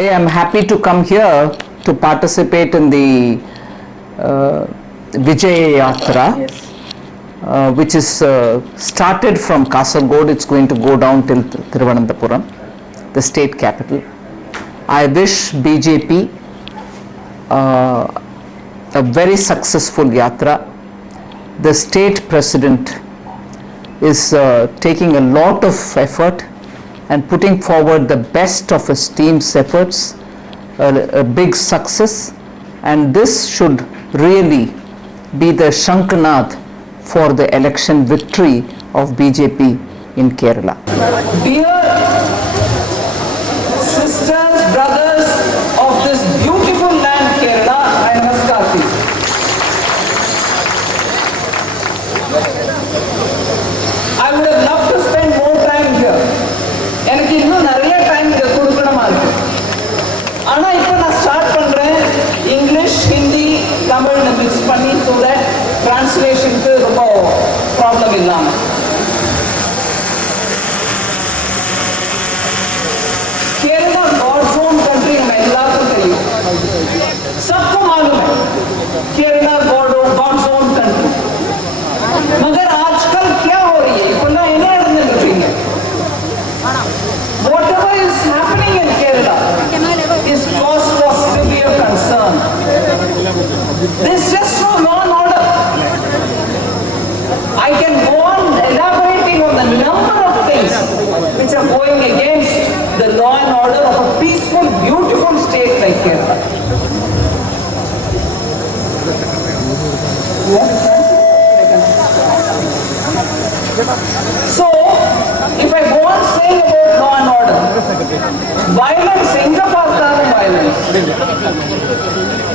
Hey, I'm happy to come here to participate in the Vijay Yatra, which is started from Kasaragod. It's going to go down till Thiruvananthapuram, the state capital. I wish BJP a very successful yatra. The state president is taking a lot of effort and putting forward the best of his team's efforts, a big success, and this should really be the Shankanath for the election victory of BJP in Kerala. Dear sisters, brothers of this beautiful land Kerala, I namaskar to you. I would have loved to spend more time here. எனக்கு இன்னும் நிறைய time இங்க கொடுக்கணுமா இருக்கு. ஆனா இப்போ நான் start பண்றேன் இங்கிலீஷ், ஹிந்தி, தமிழ்னு மிக்ஸ் பண்ணி so that translationக்கு ரொம்ப ப்ராப்ளம் இல்லாம. केरला गॉड्स ओन कंट्री में எல்லாருக்கும் தெரியும். सबको मालूम है केरला गॉड्स ओन कंट्री. मगर आजकल क्या हो रही है? इतना என்ன நடந்துட்டு இருக்கு? Whatever is happening in Kerala is cause for severe concern. There's just no law and order. I can go on elaborating on the number of things which are going against the law and order of a peaceful, beautiful state like Kerala. So, if I go on saying about law and order, violence, enga paathalu violence.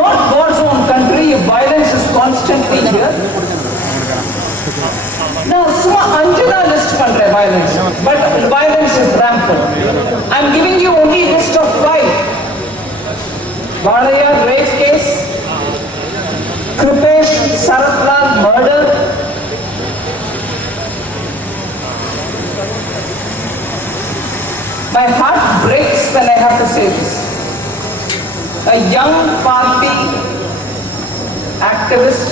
Not God's own country, if violence is constantly here. Now, suma anjana list pandre violence, but violence is rampant. I'm giving you only list of 5. Valaya rape case, Kripesh Saratlal murder, my heart breaks when I have to say this. A young party activist,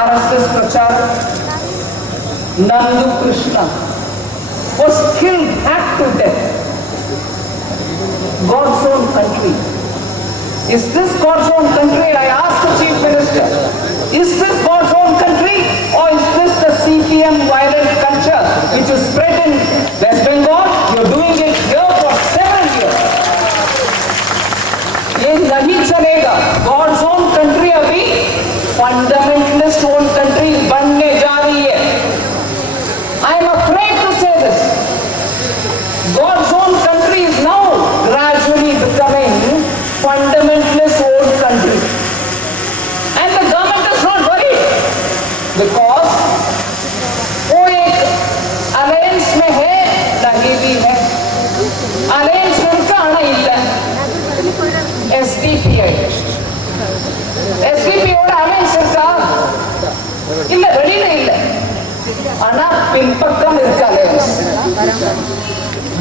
RSS Pracharak, Nandu Krishna, was killed, hacked to death. God's own country. Is this God's own country? I asked the Chief Minister, is this God's own country or is this the CPM violent culture which is spread in West Bengal? You're doing it here for 7 years. ये नहीं चलेगा. God's own country अभी fundamentalist own country बनने जा रही है. I am afraid to say this. God's own country is now gradually becoming fundamentalist own country. And the government is not worried because वो एक alliance में है, नहीं भी है. Alliance में उनका आना इल्ला SDPI. SDPI ओड़ा alliance इनका इल्ला ready नहीं इल्ला. आना पिंपक्कम इनका alliance.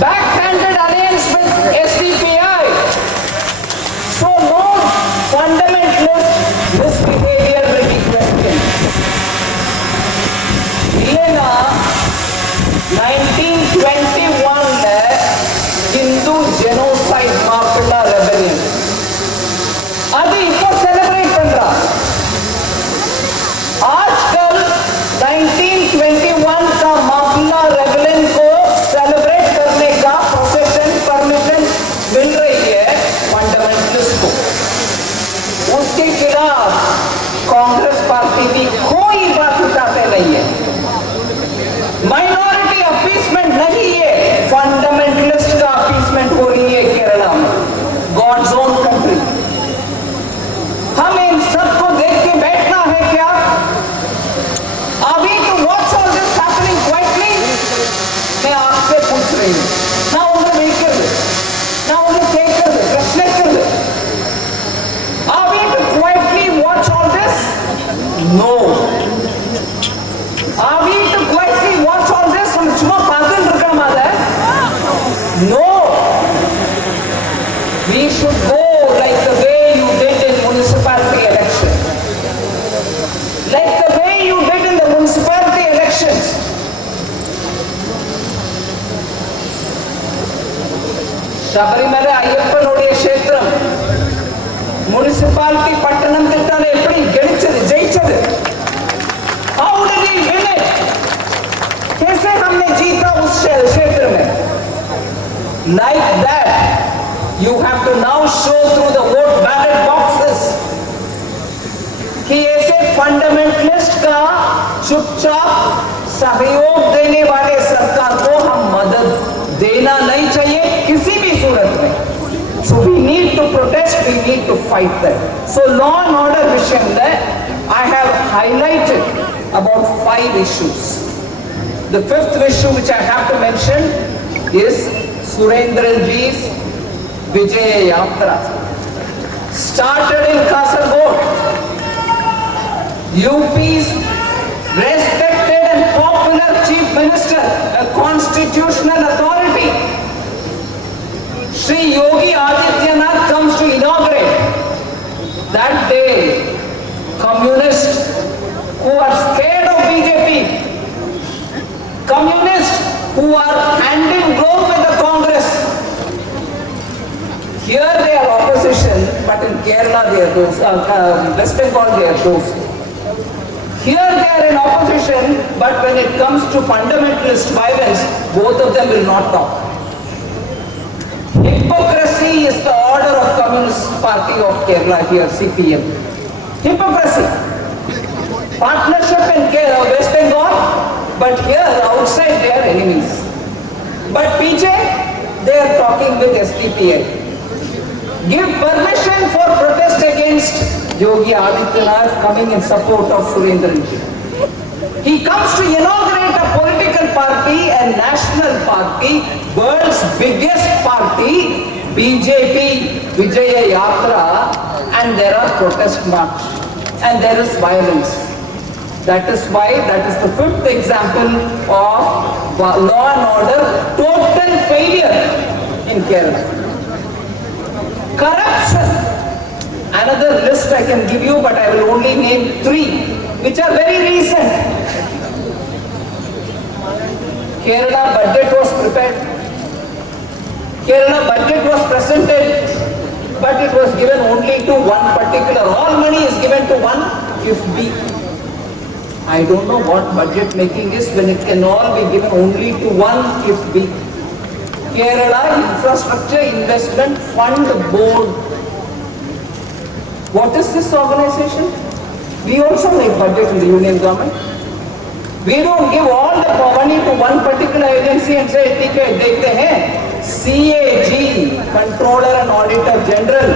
Backhanded alliance with SDPI. So no fundamentalist misbehavior will be questioned. ये ना 1921 में Hindu genocide Mappila rebellion. अभी इसको celebrate कर रहा. आजकल 1921 का Mappila rebellion को celebrate करने का procession permission मिल रही है fundamentalist को. उसके खिलाफ कांग्रेस पार्टी की कोई बात उठाते नहीं है. माइनॉरिटी अपीसमेंट नहीं है, फंडामेंटलिस्ट का अपीसमेंट हो रही है केरला में. God's own country. हम इन सबको देख के बैठना है क्या? अभी तो ശബരിമല അയ്യപ്പനുடைய ക്ഷേത്രം മുനിസിപ്പാലിറ്റി പട്ടണംതിട്ടയിൽ എപ്പടി ജയിച്ചത് How did he win it? कैसे हमने जीता उस क्षेत्र में? Like that, you have to now show through the vote ballot boxes कि ऐसे फंडामेंटलिस्ट का चुपचाप सहयोग देने वाले सरकार को हम मदद देना नहीं चाहिए किसी भी सूरत में. So we need to protest, we need to fight that. So law and order विषय में I have highlighted about 5 issues. The fifth issue which I have to mention is Surendraji's Vijay Yatra. Started in Kasaragod, UP's respected and popular Chief Minister, a constitutional authority, Shri Yogi Adityanath comes to inaugurate. That day, communists who are scared of BJP, communists who are hand in glove with the Congress, here they are opposition, but in Kerala they are those, West Bengal they are those. Here they are in opposition, but when it comes to fundamentalist violence, both of them will not talk. Hypocrisy is the order of Communist Party of Kerala here, CPM. Hypocrisy. Partnership in West Bengal, but here outside they are enemies. But PJ, they are talking with SDPI. Give permission for protest against Yogi Adityanath coming in support of Surendraji. He comes to inaugurate a political party, a national party, world's biggest party, BJP Vijay Yatra, and there are protest march and there is violence. That is why, that is the fifth example of law and order total failure in Kerala. Corruption. Another list I can give you, but I will only name 3, which are very recent. Kerala budget was prepared. Kerala budget was presented, but it was given only to one particular. All money is given to one IFB. I don't know what budget making is when it can all be given only to one IFB. Kerala Infrastructure Investment Fund Board. What is this organization? We also make budget in the union government. We don't give all the money to one particular agency and say, "ठीक है, देखते हैं." CAG, Controller and Auditor General,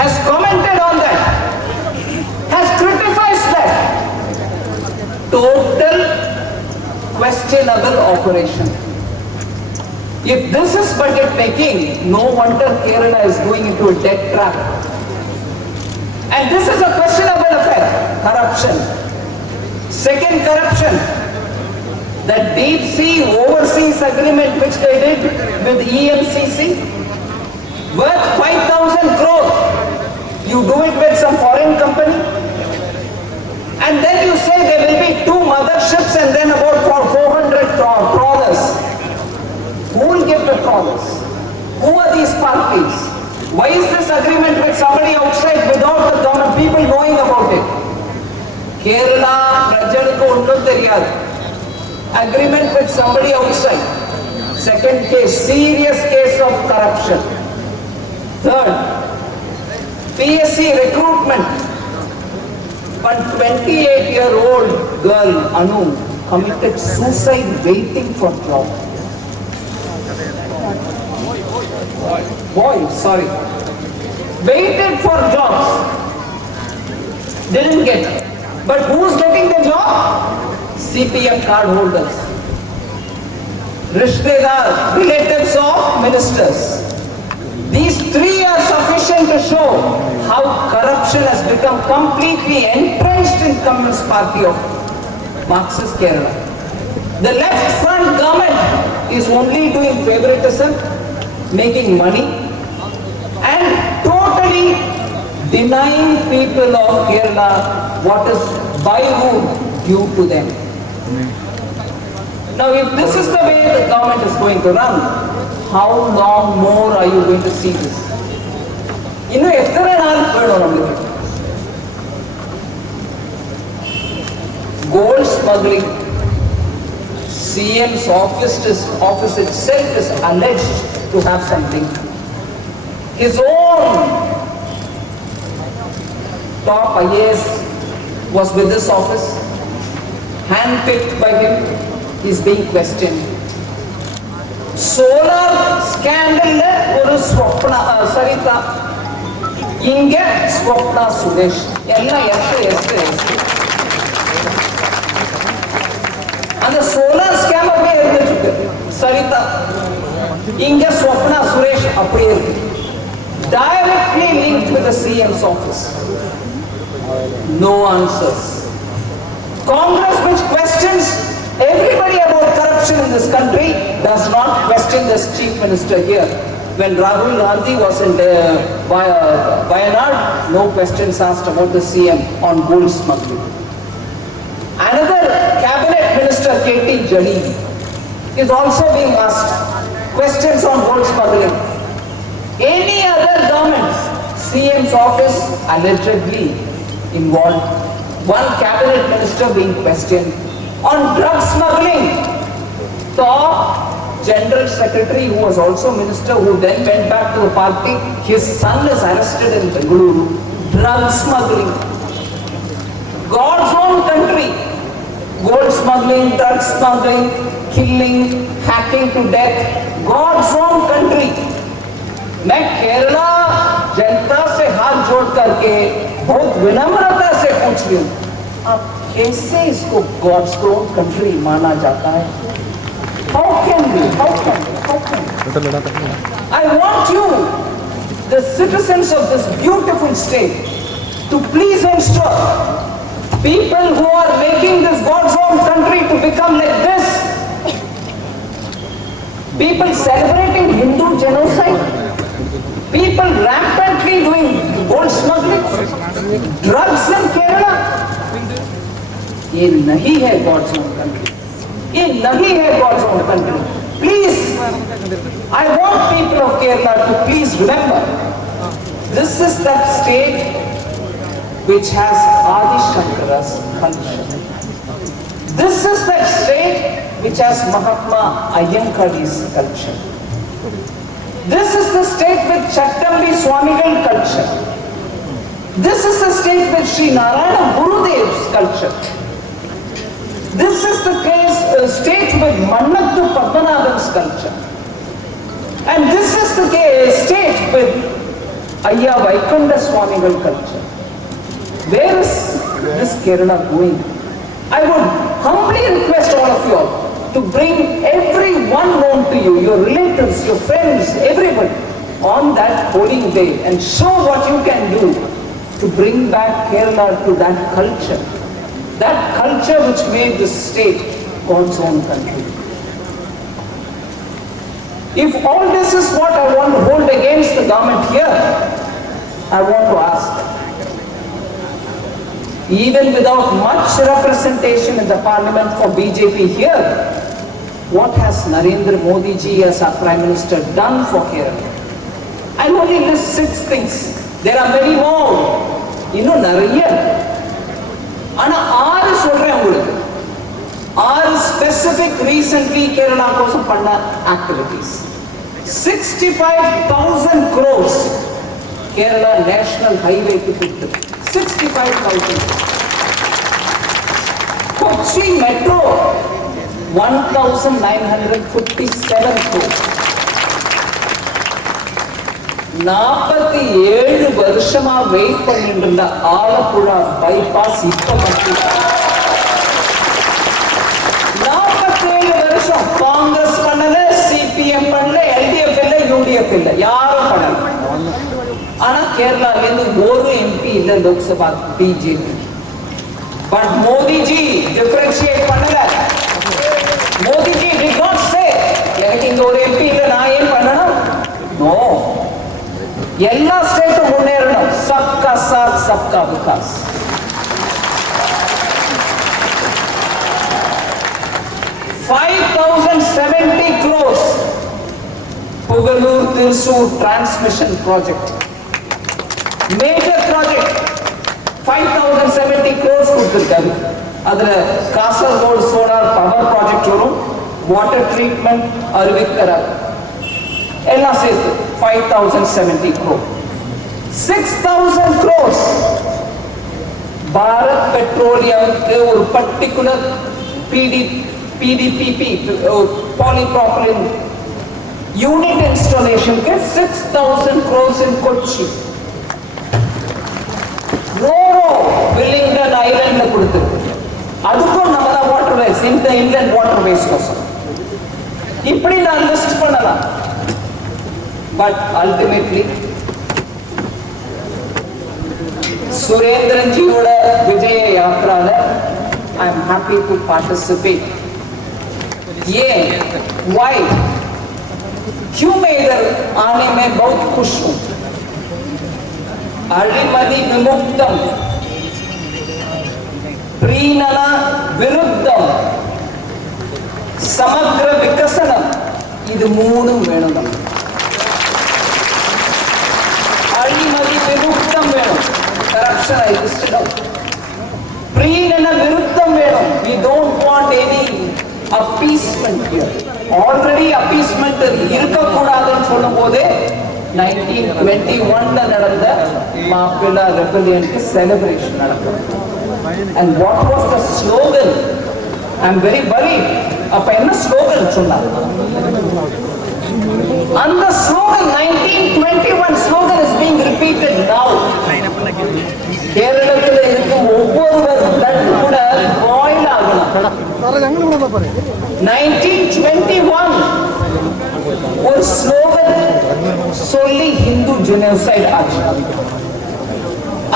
has commented on that, has criticized that. Total questionable operation. If this is budget making, no wonder Kerala is going into a debt trap. And this is a questionable affair, corruption. Second corruption, the deep sea overseas agreement which they did with EMCC, worth 5,000 crore. You do it with some foreign company, and then you say there will be 2 motherships and then about 400 trawlers. Who will give the trawlers? Who are these parties? Why is this agreement with somebody outside without the government people knowing about it? Kerala, Prajalku undum theriyadu. Agreement with somebody outside. Second case, serious case of corruption. Third, PSC recruitment. One 28-year-old girl, Anu, committed suicide waiting for job. Boy, sorry. Waited for jobs. Didn't get. But who's getting the job? CPM card holders. Rishtedar, relatives of ministers. These 3 are sufficient to show how corruption has become completely entrenched in Communist Party of Marxist Kerala. The left front government is only doing favoritism, making money, and totally denying people of Kerala what is by rule due to them. Now, if this is the way the government is going to run, how long more are you going to see this? இன்னும் எத்தனை நாள் வேணும் நம்மளுக்கு? Gold smuggling. CM's office itself is alleged to have something. His own top IAS was with this office, handpicked by him. He's being questioned. Solar scandal ஒரு ஸ்வப்னா சரிதா, இங்க ஸ்வப்னா சுரேஷ், எல்லாம் அந்த solar scam அப்படியே இருந்துட்டு சரிதா, இங்க ஸ்வப்னா சுரேஷ் அப்படியே இருக்கு, directly linked with the CM's office. No answers. Congress, which questions everybody about corruption in this country, does not question this chief minister here. When Rahul Gandhi was in Wayanad, no questions asked about the CM on gold smuggling. Another cabinet minister, K.T. Jadin, is also being asked questions on gold smuggling. Any other government, CM's office allegedly involved. One cabinet minister being questioned. On drug smuggling, top general secretary, who was also minister, who then went back to the party, his son is arrested in Bengaluru. Drug smuggling. God's own country. Gold smuggling, drug smuggling, killing, hacking to death. God's own country. मैं केरला जनता से हाथ जोड़ करके बहुत विनम्रता से पूछ रही हूँ, आप कैसे इसको गॉड्स ओन कंट्री माना जाता है? How can we? I want you, the citizens of this beautiful state, to please ensure people who are making this God's own country to become like this, people celebrating Hindu genocide, people rampantly doing gold smuggling, drugs in Kerala. ये नहीं है God's own country. ये नहीं है God's own country. Please, I want people of Kerala to please remember, this is that state which has Adi Shankara's culture. This is that state which has Mahatma Ayyankari's culture. This is the state with Chattambi Swamigal culture. This is the state with Sri Narayana Gurudev's culture. This is the state with Mannathu Padmanabhan's culture. And this is the state with Ayya Vaikunta Swamigal culture. Where is this Kerala going? I would humbly request all of you all to bring everyone known to you, your relatives, your friends, everyone, on that polling day and show what you can do to bring back Kerala to that culture which made this state God's own country. If all this is what I want to hold against the government here, I want to ask, even without much representation in the parliament for BJP here, what has Narendra Modi ji as our Prime Minister done for Kerala? I only list 6 things. There are many more. இன்னும் நிறைய. ஆனா 6 சொல்றேன் உங்களுக்கு. 6 specific recently Kerala கோசம் பண்ண activities. 65,000 crores Kerala National Highway க்கு கொடுத்து. 65,000. Kochi Metro 1,957 crores. 47 வருஷமா wait பண்ணிட்டு இருந்த ஆலப்புழா பைபாஸ் இப்ப கம்ப்ளீட். 47 வருஷம் காங்கிரஸ் பண்ணல, சிபிஎம் பண்ணல, எல்டிஎஃப் இல்ல, யூடிஎஃப் இல்ல, யாரும் பண்ணல. ஆனா கேரளால இருந்து ஒரு எம்பி இல்ல Lok Sabha BJP. But Modiji differentiate பண்ணல. மோடிஜி did not say எனக்கு இங்க ஒரு எம்பி இல்ல நான் ஏன் பண்ணணும். நோ, எல்லா ஸ்டேட்டும் முன்னேறணும். சப்கா சாத் சப்கா Vikas. $5 5,070 crores. Pugalur-Thrissur transmission project. Major project. 5,070 crores கொடுத்திருக்காரு. அதுல காசர்கோடு சோலார் பவர் ப்ராஜெக்ட் வரும், வாட்டர் ட்ரீட்மெண்ட், அருவிக்கரை எல்லாம் சேர்த்து 5,070 crore. 6,000 crores பாரத் பெட்ரோலியமுக்கு ஒரு particular PDPP polypropylene unit installation के 6,000 crores in Kochi. Roro Willingdon Island கொடுத்திருக்கு. அதுக்கும் நம்ம தான் waterways, இந்த inland waterways கோசம். இப்படி நான் லிஸ்ட் பண்ணலாம். But ultimately Surendran jiyoda Vijaya Yatrala I am happy to participate. Yeah, why? क्यों मैं इधर आने में बहुत खुश हूँ? अरिमति विमुक्तम, प्रीणन विरुद्धम, समग्र विकसनम, இது மூணும் வேணும் நமக்கு. அரிமதி விமுக்தம் வேணும், corruption I listed out. प्रीणन विरुद्धम வேணும், we don't want any appeasement here. Already appeasement இருக்கக்கூடாதுன்னு சொல்லும் போதே 1921 நடந்த மாப்பிள்ளை ரெபல்லியனுக்கு செலிப்ரேஷன் நடக்கும். And what was the slogan? I'm very worried. அப்ப என்ன ஸ்லோகன் சொன்னார்? அந்த slogan 1921 slogan is being repeated now. கேரளத்தில் இருக்கும் ஒவ்வொருவர் blood கூட boil ஆகணும். 1921 ஒரு ஸ்லோகன் சொல்லி ஹிந்து ஜெனோசைட் ஆச்சு.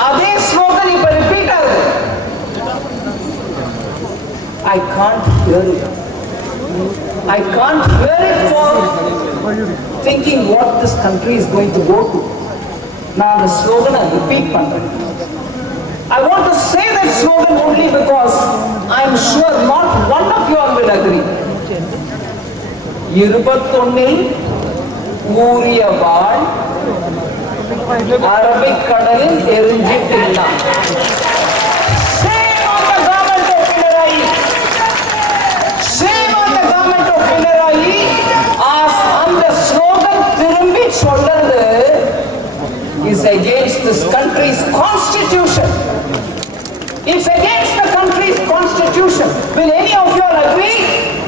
அதே ஸ்லோகன் இப்ப ரிப்பீட் ஆகுது. I can't hear it. I can't hear it for thinking what this country is going to go to. Now the slogan I repeat பண்றேன். I want to say that slogan only because I am sure not one of you all will agree. 21 ஊரிய வாழ் Arabic கடலில் எரிஞ்சிட்டில்ல. Shame on the government of Pinarayi. Shame on the government of Pinarayi. அந்த slogan திரும்பி சொல்றது is against this country's constitution. It's against the country's constitution. Will any of you all agree?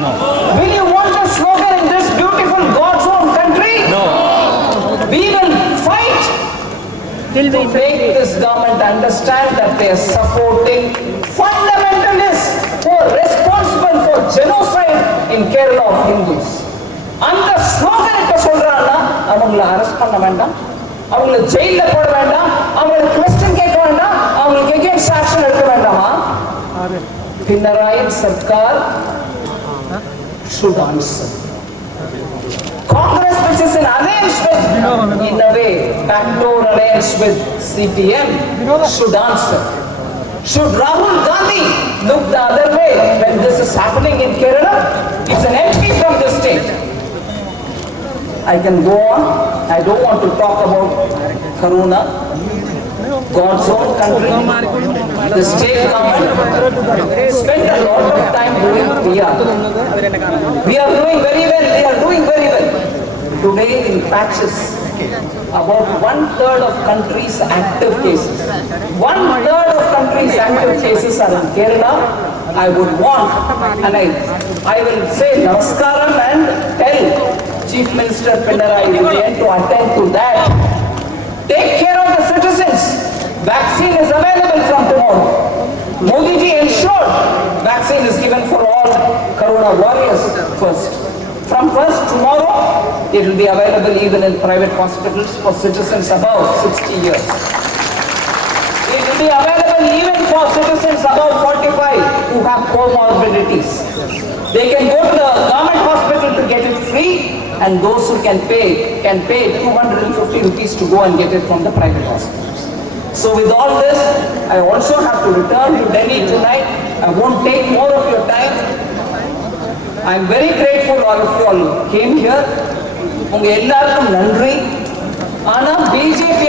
No. Will you want a slogan in this beautiful God's own country? No. We will fight to make this government understand that they are supporting fundamentalists who are responsible for genocide in Kerala of Hindus. அந்த slogan இப்ப சொல்றாங்கன்னா அவங்களை arrest பண்ண வேண்டாம், அவங்களை ஜெயில போட வேண்டாம், அவங்களை கொஸ்டின் கேட்க வேண்டாம், அவங்களுக்கு எகெயின்ஸ்ட் ஆக்ஷன் எடுக்க வேண்டாமா? Pinarayi Sarkar should answer. Congress, which is in alliance with, in a way, backdoor alliance with CPM, should answer. Should Rahul Gandhi look the other way when this is happening in Kerala? It's an MP from the state. I can go on. I don't want to talk about Karuna, God's own country. The state government spent a lot of time doing PR. We are doing very well. We are doing very well. Today in patches, about 1/3 of country's active cases. 1/3 of country's active cases are in Kerala. I would want, and I will say namaskaram and tell Chief Minister Pinarayi Vijayan to attend to that. Take care of the citizens. Vaccine is available from tomorrow. Modi ji ensured vaccine is given for all Corona warriors first. From first tomorrow, it will be available even in private hospitals for citizens above 60 years. It will be available even for citizens above 45 who have comorbidities. They can go to the government hospital to get it free, and those who can pay 250 rupees to go and get it from the private hospitals. So with all this, I also have to return to Delhi tonight. I won't take more of your time. I am very grateful all of you all came here. உங்க எல்லாருக்கும் நன்றி. ஆனா BJP